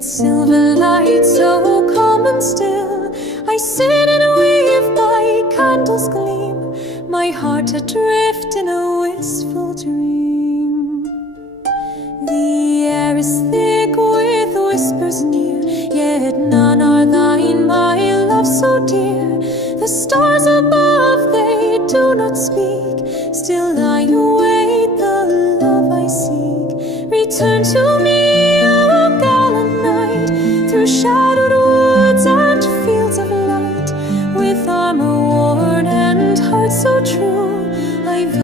its silver light so calm and still. I sit and weave by candles' gleam, my heart adrift in a wistful dream. The air is thick with whispers near, yet none are thine, my love so dear. The stars above, they do not speak, still I await the love I seek. Return to me, O gallant knight, through shadowed